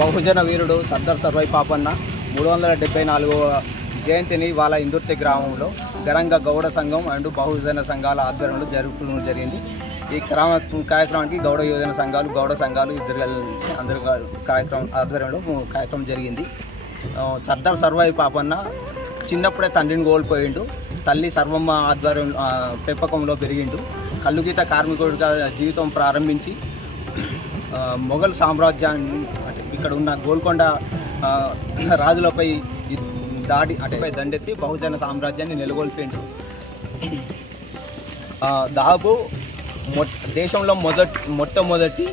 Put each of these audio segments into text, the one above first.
బహుజన వీరుడు సర్దార్ సర్వాయి పాపన్న 374వ జయంతిని వాళ్ళ ఇందుర్తి గ్రామంలో ఘనంగా గౌడ సంఘం అండ్ బహుజన సంఘాల ఆధ్వర్యంలో జరుపుకోవడం జరిగింది. ఈ కార్యక్రమానికి గౌడ యువజన సంఘాలు గౌడ సంఘాలు అందరి కార్యక్రమం ఆధ్వర్యంలో కార్యక్రమం జరిగింది. సర్దార్ సర్వాయి పాపన్న చిన్నప్పుడే తండ్రిని కోల్పోయిండు. తల్లి సర్వమ్మ ఆధ్వర్యం పెంపకంలో పెరిగిండు. కల్లుగీత కార్మికుడిగా జీవితం ప్రారంభించి మొఘల్ సామ్రాజ్యాన్ని ఇక్కడ ఉన్న గోల్కొండ రాజులపై దాడి దండెత్తి బహుజన సామ్రాజ్యాన్ని నెలకొల్పిండు. దాదాపు దేశంలో మొట్టమొదటి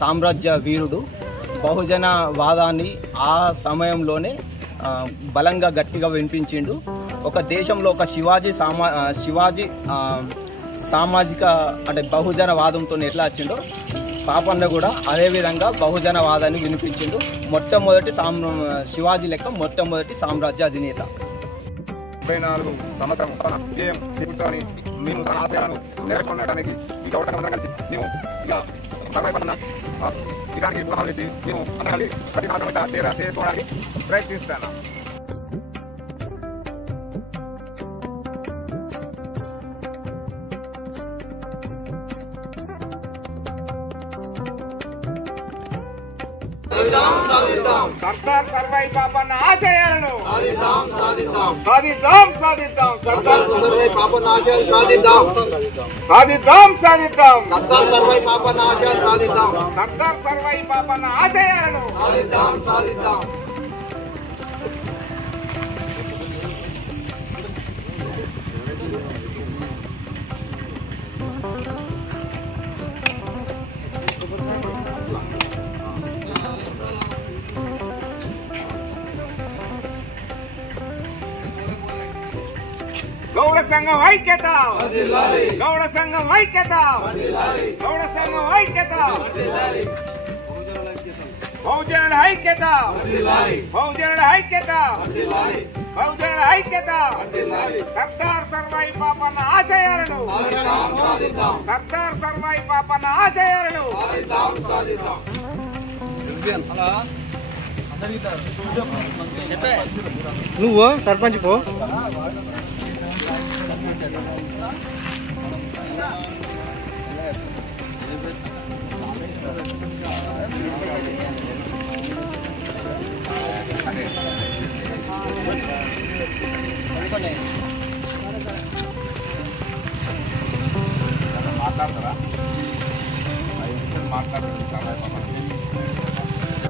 సామ్రాజ్య వీరుడు. బహుజన వాదాన్ని ఆ సమయంలోనే బలంగా గట్టిగా వినిపించిండు. ఒక దేశంలో ఒక శివాజీ సామాజిక బహుజన వాదంతో ఎట్లా వచ్చిండో పాపన్న కూడా అదేవిధంగా బహుజన వాదాన్ని వినిపించిండు. మొట్టమొదటి శివాజీ లెక్క మొట్టమొదటి సామ్రాజ్య అధినేత. 74 సంవత్సరం విజయం చేకూర్చాలని మేము తన ఆశయాలను నెరవేర్చుకోవడానికి ఈ గౌడ సంఘం కలిసి మేము ఇలాంటి పునః నుంచి మేము అందరి ప్రతి సంవత్సరం చేసుకోవడానికి ప్రయత్నిస్తాను. సర్దార్ సర్వాయి పాపన్న ఆశయాలను సాధిద్దాం. సాధిద్దాం సాధిద్దాం సర్దార్ సర్వాయి పాపన్న ఆశయాలు సాధిద్దాం. సాధిద్దాం సాధిద్దాం సర్దార్ సర్వాయి పాపన్న ఆశయాలు సాధిద్దాం. సర్దార్ సర్వాయి పాపన్న ఆశయాలను సాధిద్దాం. గౌడ సంఘం ఐక్యత, గౌడ సంఘం ఐక్యత, గౌడ సంఘం ఐక్యత, బహుజనుల ఐక్యత, బహుజనుల ఐక్యత, బహుజనుల ఐక్యత. సర్దార్ సర్వాయి పాపన్న ఆశయాలను సర్దార్ సర్వాయి పాపన్న ఆశయాలను నువ్వు సర్పంచ్ పో. అనుకోండి.